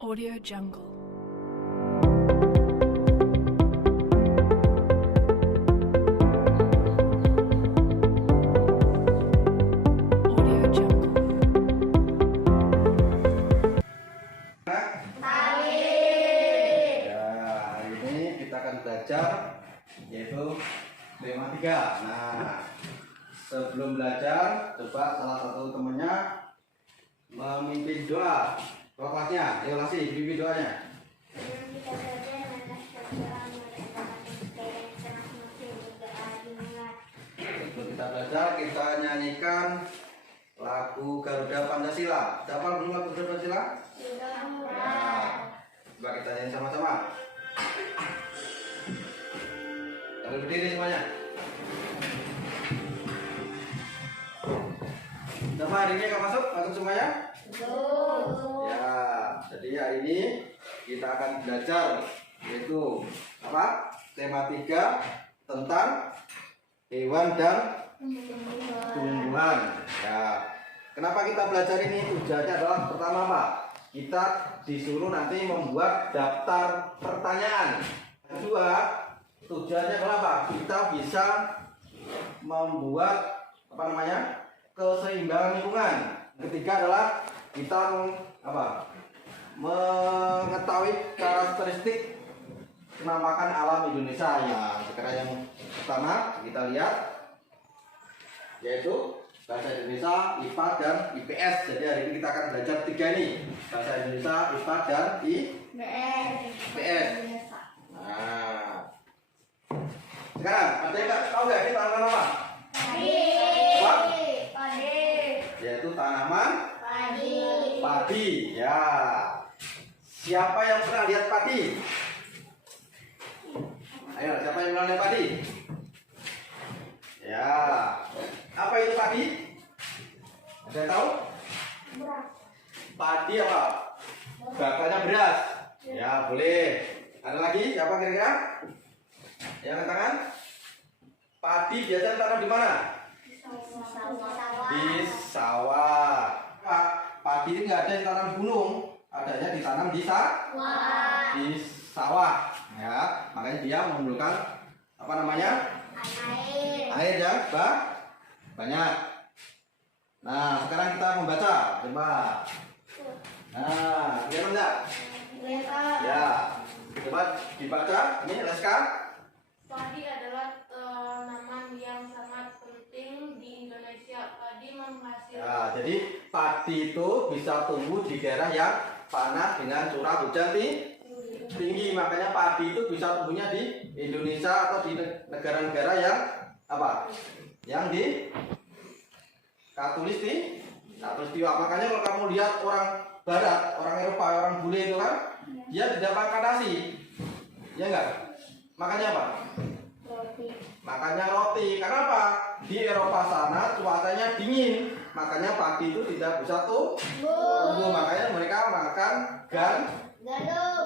Audio Jungle. Audio Jungle. Ya, hari ini kita akan belajar yaitu tema 3. Nah, sebelum belajar, coba salah satu temennya memimpin doa. Kelasnya, ayo kasih pimpin doanya. Sebelum kita belajar, kita nyanyikan lagu Garuda Pancasila. Siapa belum lagu Garuda Pancasila? Nah, coba kita nyanyi sama-sama. Lalu berdiri semuanya. Coba hari ini akan masuk semuanya? Ya, jadi hari ini kita akan belajar yaitu apa? Tema 3 tentang hewan dan tumbuhan. Ya. Kenapa kita belajar ini? Tujuannya adalah pertama apa? Kita disuruh nanti membuat daftar pertanyaan. Kedua, tujuannya adalah apa? Kita bisa membuat keseimbangan lingkungan. Ketiga adalah kita mengetahui karakteristik penampakan alam Indonesia. Ya, sekarang yang pertama kita lihat yaitu bahasa Indonesia, IPA dan IPS. Jadi hari ini kita akan belajar 3 ini, bahasa Indonesia, IPA dan IPS. Nah, sekarang ada yang tahu nggak ini tanaman apa? Yaitu tanaman padi. Ya. Siapa yang pernah lihat padi? Ayo, siapa yang pernah lihat padi? Ya. Apa itu padi? Ada yang tahu? Padi apa? Bakalnya beras. Ya, boleh. Ada lagi? Siapa kira-kira? Yang katakan? Padi biasanya tanam di mana? Di sawah. Padi ini nggak ada yang tanam gunung, adanya ditanam di sawah. Ya, makanya dia memerlukan air yang banyak. Nah, sekarang kita membaca. Coba. Nah, kelihatan nggak? Ya, coba dibaca. Ini Leska. Padi adalah tanaman yang sangat penting di Indonesia. Padi menghasilkan. Ya, jadi padi itu bisa tumbuh di daerah yang panas dengan curah hujan tinggi. Makanya padi itu bisa tumbuhnya di Indonesia atau di negara-negara yang yang di Katulistiwa. Makanya kalau kamu lihat orang Barat, orang Eropa, orang bule itu kan, dia tidak makan nasi, ya enggak? Makanya apa? Makanya roti. Kenapa? Di Eropa sana cuacanya dingin, makanya padi itu tidak bisa tumbuh. Makanya mereka makan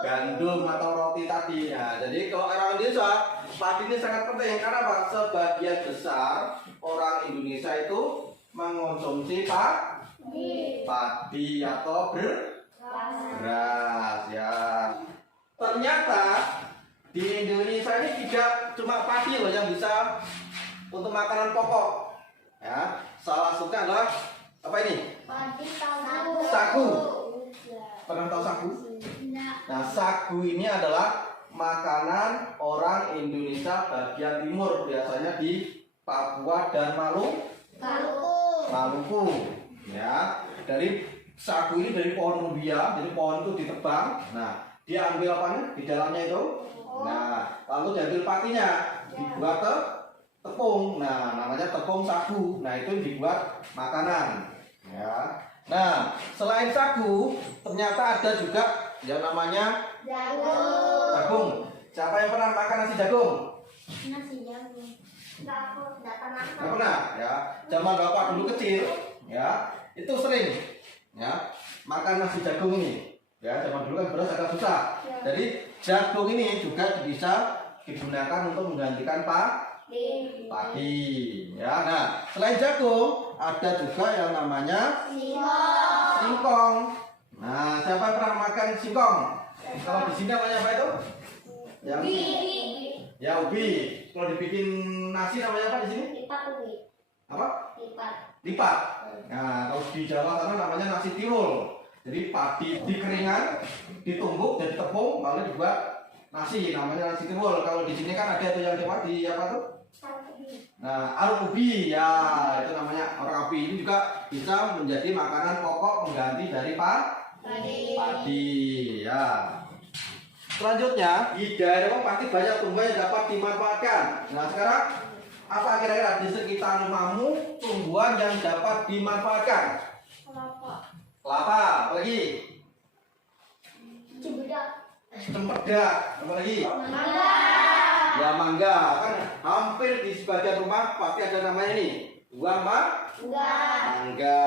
gandum atau roti tadi. Nah, jadi kalau orang Indonesia, padi ini sangat penting. Karena apa? Sebagian besar orang Indonesia itu mengonsumsi padi atau beras. Ya. Ternyata di Indonesia ini tidak cuma padi loh yang bisa untuk makanan pokok. Ya, salah satunya adalah apa ini? Sagu. Pernah tahu sagu? Nah, sagu ini adalah makanan orang Indonesia bagian timur, biasanya di Papua dan Maluku. Ya, dari sagu ini dari pohon rubia, jadi pohon itu ditebang. Nah, dia ambil di dalamnya itu. Nah, lalu diambil patinya, dibuat ke tepung. Nah, namanya tepung sagu. Nah, itu dibuat makanan. Ya. Nah, selain sagu, ternyata ada juga yang namanya jagung. Siapa yang pernah makan nasi jagung? Nggak pernah. Ya. Zaman bapak dulu kecil, ya, itu sering, ya, makan nasi jagung ini. Ya, zaman dulu kan beras agak susah. Jadi jagung ini juga bisa digunakan untuk menggantikan padi. Ya, nah, selain jagung ada juga yang namanya singkong. Nah, siapa yang pernah makan singkong? Kalau di sini namanya apa itu? Yang ya ubi. Kalau dibikin nasi namanya apa di sini? Apa? Lipat. Nah, kalau di Jawa sana namanya nasi tiwul. Jadi padi dikeringan, ditumbuk jadi tepung, lalu dibuat nasi, namanya nasi tiwul. Kalau di sini kan ada tuh yang di apa tuh? Nah, aruk ubi ya, itu namanya aruk ubi. Ini juga bisa menjadi makanan pokok pengganti dari padi ya. Selanjutnya, di daerah pasti banyak tumbuhan yang dapat dimanfaatkan. Nah, sekarang apa kira-kira di sekitar rumahmu tumbuhan yang dapat dimanfaatkan? Kelapa, apa lagi? Cempedak, apa lagi? Ya mangga, kan hampir di sebagian rumah pasti ada namanya nih. Buah mangga.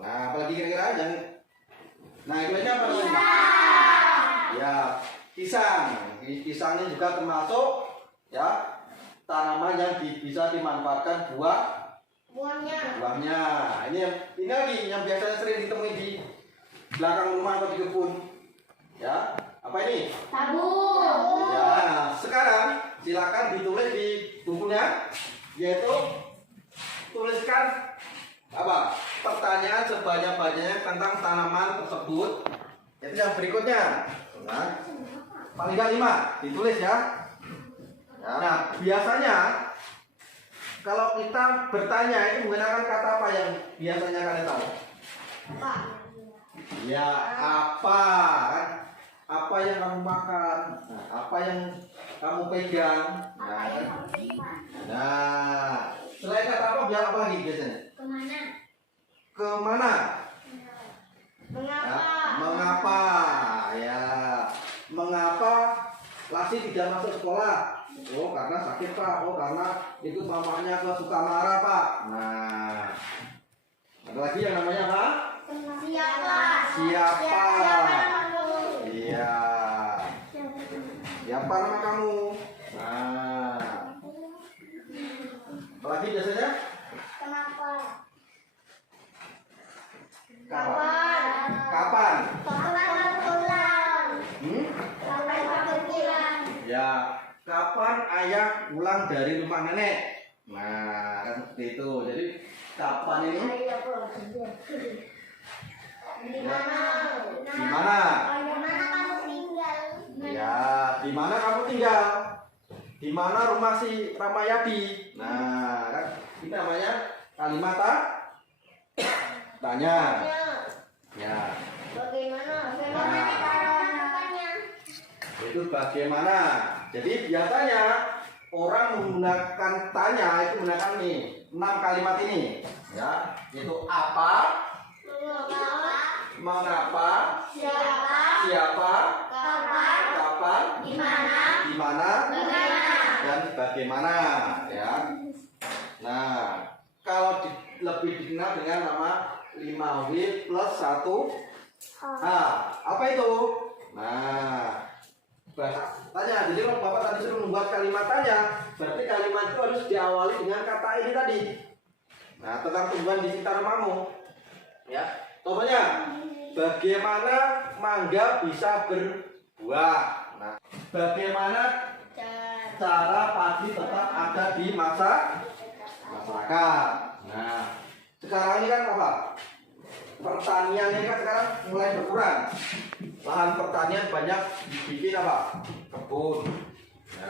Nah, apalagi kira-kira yang nah, itu aja apa namanya? Ya, pisang. Pisang ini juga termasuk ya tanaman yang bisa dimanfaatkan buahnya. Ini lagi yang biasanya sering ditemui di belakang rumah atau di kebun. Ya, apa ini? Sabun. Ya, sekarang silakan ditulis di bukunya, yaitu tuliskan apa? Pertanyaan sebanyak-banyaknya tentang tanaman tersebut. Itu yang berikutnya. Nah, paling nggak 5 ditulis ya. Nah, biasanya kalau kita bertanya itu menggunakan kata apa yang biasanya kalian tahu? Ya, apa kan? Apa yang kamu makan? Nah, apa yang kamu pegang? Nah, kan? Nah, selain kata apa, biar apa lagi biasanya? Kemana? Mengapa? Ya, mengapa Lasi tidak masuk sekolah? Oh, karena sakit Pak. Oh, karena itu mamanya ke Sukamara Pak. Nah, ada lagi yang namanya apa? Siapa? Iya. Siapa nama kamu? Nah, apalagi biasanya? Kapan? Ya, kapan ayah pulang dari rumah nenek? Nah, kan seperti itu. Jadi kapan ini? Di mana? Ya, di mana kamu tinggal? Di mana rumah si Ramayadi? Nah, kan ini namanya kalimat tanya. Ya. Itu bagaimana? Jadi biasanya orang menggunakan tanya itu menggunakan nih 6 kalimat ini, ya, yaitu apa, mengapa, siapa, kapan, di mana, dan bagaimana, ya. Nah, kalau lebih dikenal dengan nama 5W plus 1H, apa itu? Nah, tanya. Jadi kalau Bapak tadi suruh membuat kalimat tanya, berarti kalimat itu harus diawali dengan kata ini tadi. Nah, tentang tumbuhan di sekitar rumahmu. Ya, contohnya, bagaimana mangga bisa berbuah? Nah, bagaimana cara padi tetap ada di masyarakat? Nah, sekarang ini kan apa? Pertanian ini kan sekarang mulai berkurang. Lahan pertanian banyak dibikin apa? Kebun, ya.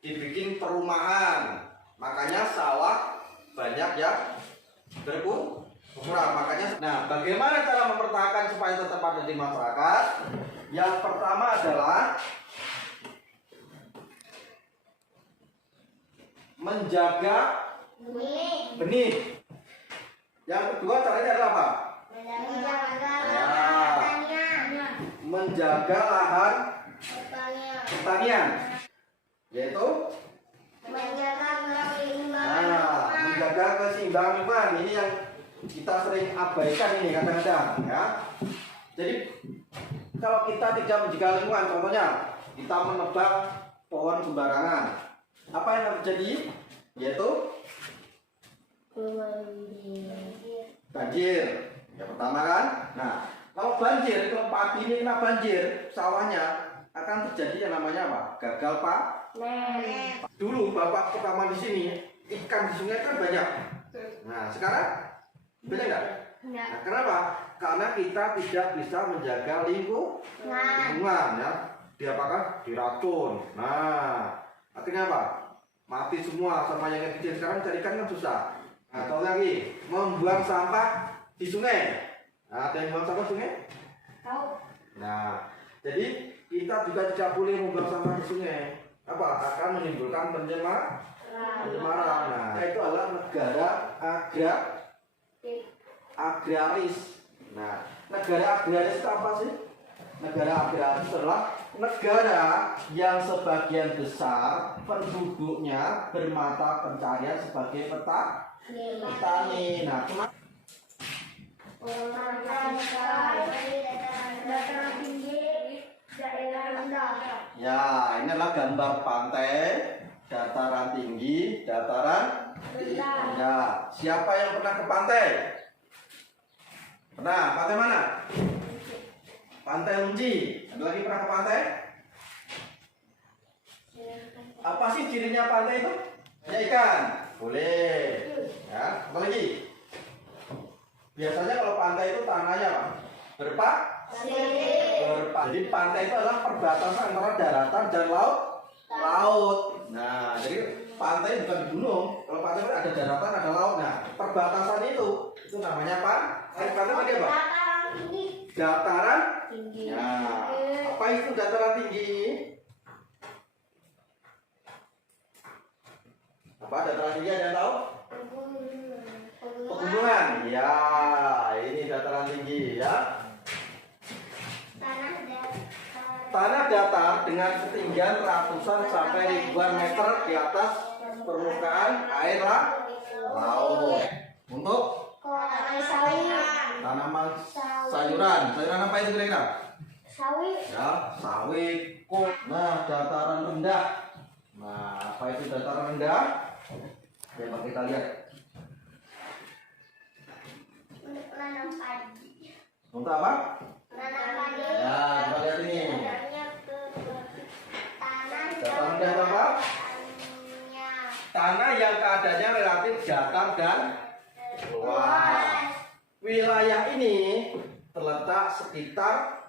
Dibikin perumahan, makanya sawah banyak yang berkurang. Makanya, nah, bagaimana cara mempertahankan supaya tetap ada di masyarakat? Yang pertama adalah menjaga benih. Yang kedua caranya adalah apa? Menjaga lahan pertanian, yaitu menjaga keseimbangan lingkungan. Ini yang kita sering abaikan ini kadang-kadang, ya. Jadi kalau kita tidak menjaga lingkungan, contohnya kita menebang pohon sembarangan, apa yang terjadi? Yaitu banjir, Yang pertama kan. Nah, kalau banjir, kalau padi ini kena banjir, sawahnya akan terjadi yang namanya apa? Gagal panen. Dulu bapak pertama di sini, ikan di sungai kan banyak. Nah, sekarang banyak nggak? Nah, kenapa? Karena kita tidak bisa menjaga lingkungan ya. Diapakan? Diracun. Nah, akhirnya apa? Mati semua sama yang kecil. Sekarang cari ikan kan susah. Nah, tahu lagi membuang sampah di sungai. Nah, ada yang buang sampah sungai? Tahu. Nah, jadi kita juga tidak boleh membuang sampah di sungai. Apa? Akan menimbulkan pencemaran. Nah, itu adalah negara agraris. Nah, negara agraris itu apa sih? Negara agraris adalah negara yang sebagian besar penduduknya bermata pencarian sebagai petani. Nah, Dataran tinggi, daerah rendah. ya, ini adalah gambar pantai, dataran tinggi, dataran rendah. Siapa yang pernah ke pantai? Pernah? Pantai mana? Pantai Lunji. Ada lagi pernah ke pantai? Apa sih cirinya pantai itu? Banyak ikan. Boleh. Ya, apa lagi? Biasanya kalau pantai itu tanahnya apa? Jadi pantai itu adalah perbatasan antara daratan dan laut. Nah, jadi pantai bukan gunung. Kalau pantai itu ada daratan, ada laut. Nah, perbatasan itu namanya pantai. Pantai apa? Dataran tinggi. Nah, apa itu dataran tinggi? Apa dataran tinggi, ada yang tahu? Pegunungan. Ya, ini dataran tinggi ya. Tanah datar dengan ketinggian ratusan sampai ribuan meter di atas permukaan air laut. Untuk tanaman sayuran. Sayuran apa itu kira-kira? Sawit. Ya, sawit. Nah, dataran rendah. Nah, apa itu dataran rendah? Coba kita lihat. Menanam padi. Untuk apa? Menanam padi. Ya, kita lihat ini. Dataran rendah itu apa? Tanah yang keadaannya relatif datar dan luas. Wilayah ini terletak sekitar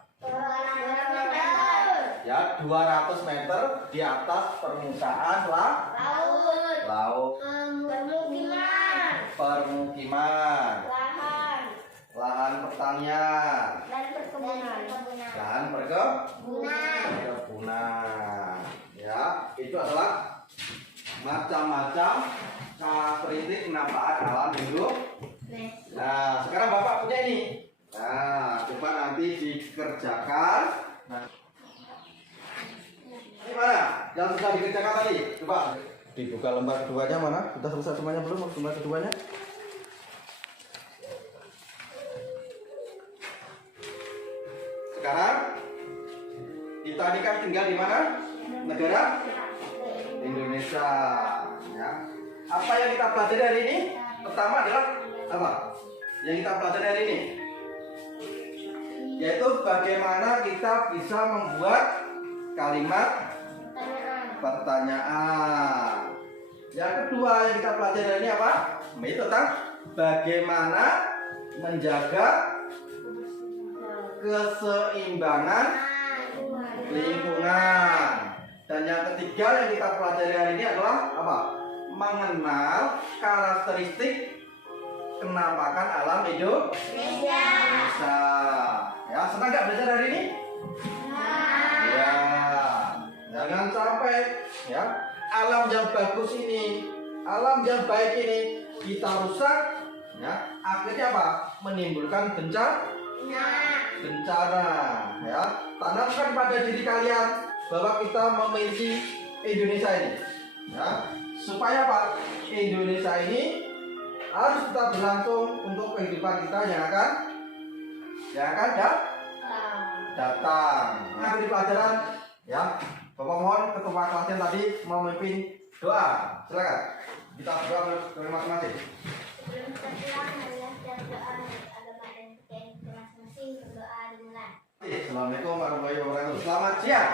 ya 200 meter di atas permukaan laut. Permukiman, lahan pertanian, dan perkebunan. Ya, itu adalah macam-macam karakteristik manfaat alam hidup. Nah, sekarang Bapak punya ini. Nah, coba nanti dikerjakan. Nah, ini mana? Yang sudah dikerjakan tadi? Coba dibuka lembar keduanya mana? Sudah selesai semuanya belum? Lembar keduanya? Sekarang kita ini kan tinggal di mana? Negara Indonesia. Ya. Apa yang kita pelajari hari ini? Pertama adalah apa? Yang kita pelajari hari ini, yaitu bagaimana kita bisa membuat kalimat pertanyaan. Yang kedua yang kita pelajari hari ini apa? Itu tentang bagaimana menjaga keseimbangan lingkungan. Dan yang ketiga yang kita pelajari hari ini adalah apa? Mengenal karakteristik penampakan alam Indonesia. Ya, senang nggak belajar hari ini? Ya, jangan sampai ya alam yang bagus ini, alam yang baik ini kita rusak. Ya, akhirnya apa? Menimbulkan bencana. Ya, tanamkan pada diri kalian bahwa kita memiliki Indonesia ini. Ya, supaya apa? Indonesia ini harus tetap berlangsung untuk kehidupan kita yang akan datang. Nah, di pelajaran ya, Bapak mohon ketua kelasnya tadi memimpin doa. Silakan. Kita berdoa masing-masing. Assalamualaikum warahmatullahi wabarakatuh. Selamat siang.